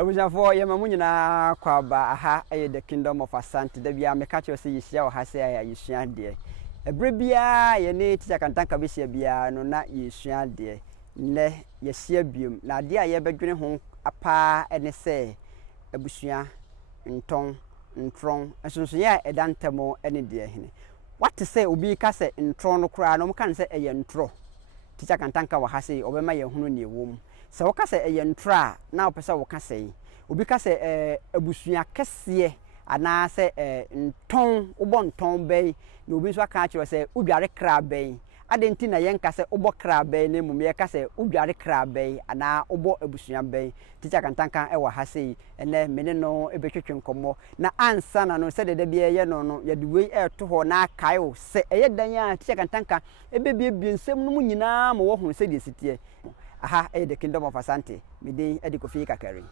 Abusua ye mamu nyina kwaba aha the kingdom of Asante da bia me ka che se yihia o ha se ya yisua de ebre bia ye ne tia kantanka be hia bia no na yisua de ne ye hia biom na de a ye bedwene ho apa ene se abusua Nton Ntron enso ye edantamo ene de hene what say obi ka se Ntron no kra no kan se eye ntro tia kantanka wa ha se obema ye hunu ne wom se wo ka se eye ntra na opese wo ka se obi ka se abusua kese ana se Nton ubo Nton bei na obi so aka kire se udware kra bei adenti na yen ka se ubo kra bei na mum ye ka se udware kra bei ana ubo abusua bei ticha kantanka e wa ha sei ene mene no ebetwetwe nkomo na ansa na no se de bia ye no ye de wei to ho na kai o se eye dan ya ticha kantanka ebebie nsem no mu nyina ma wo hu se de sitie aha the kingdom of Asante me dey edikofi kakari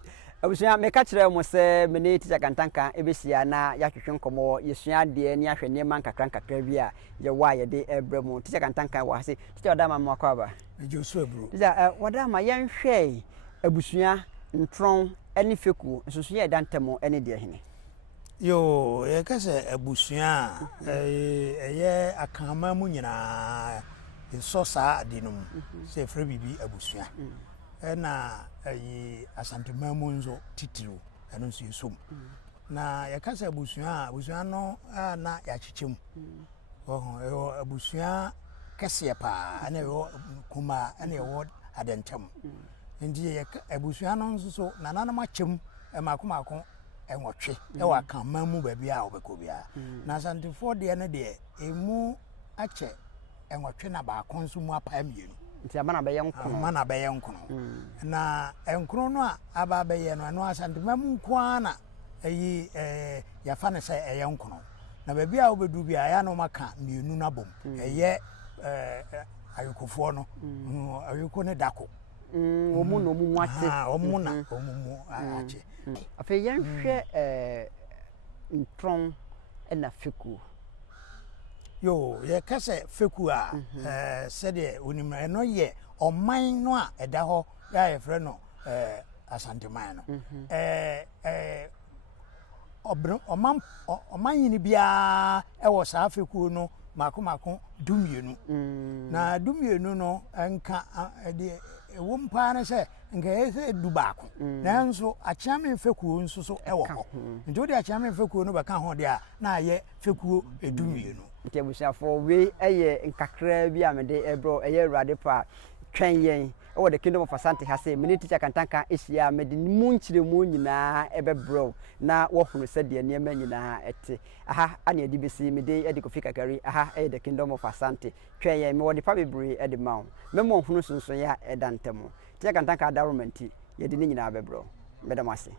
abusua me ka kire mo se me ne ticha kantanka ebehia na ya twetwe nkomo yesua de ni ahwene man kakra bia ye wa ye de ebre mo ticha kantanka wa se ticha odama mo akwaba Abusua bro ticha wadama yen hwe abusua Ntron eni Fekuo nsoso ye dantemo eni de hene yo ye ka se abusua ye akama mu nyina so sa adinum se frɛ bibi abusua na Asante mamu nzo titiru eno nso yesum na ye ka se abusua no na ya chichim abusua kese pa ana yo kuma ana yo adentem ndi ye abusua no nso so nanana machem makomako enwotwe e wa kan mamu ba bia obeko bia na Asante for de ne de emu ache enwotwe na ba konsu mu apa mienu nti amana be yenkono na enkono no aba be ye no Asante mamu kwa na ya fa ne se yenkono na ba bia obedu bia ya no maka mienu na bom eye ayukofo no ayuko ne dako omu no mu wate omu na omu ache afi yenhwe Ntron na Fekuo yo ye kase Fekuo a se de onimra no ye oman no a eda ho ya ye frɛ no Asante man no oman yini bia e wo sa Fekuo no mako dumienu na dumienu no enka de wompa na se nka ese dubako nanso achiame Fekuo nso so e wo ho nti odi achiame Fekuo no beka ho de a na ye Fekuo edumienu nti abusuafo we eye nkakra bi amede ebro eye Awurade pa twen yen o the kingdom of Asante ha say mini ticha kantanka ehia mede mu nkyire mu nyina ebebro na wo hunu se de niema nyina ete aha ane edi besi mede edikofi kakari aha the kingdom of Asante twen yen me wo de pa bebre ede mawo memo hunu sunsun ya edantemo ticha kantanka darumenti ye de nyina bebro medamase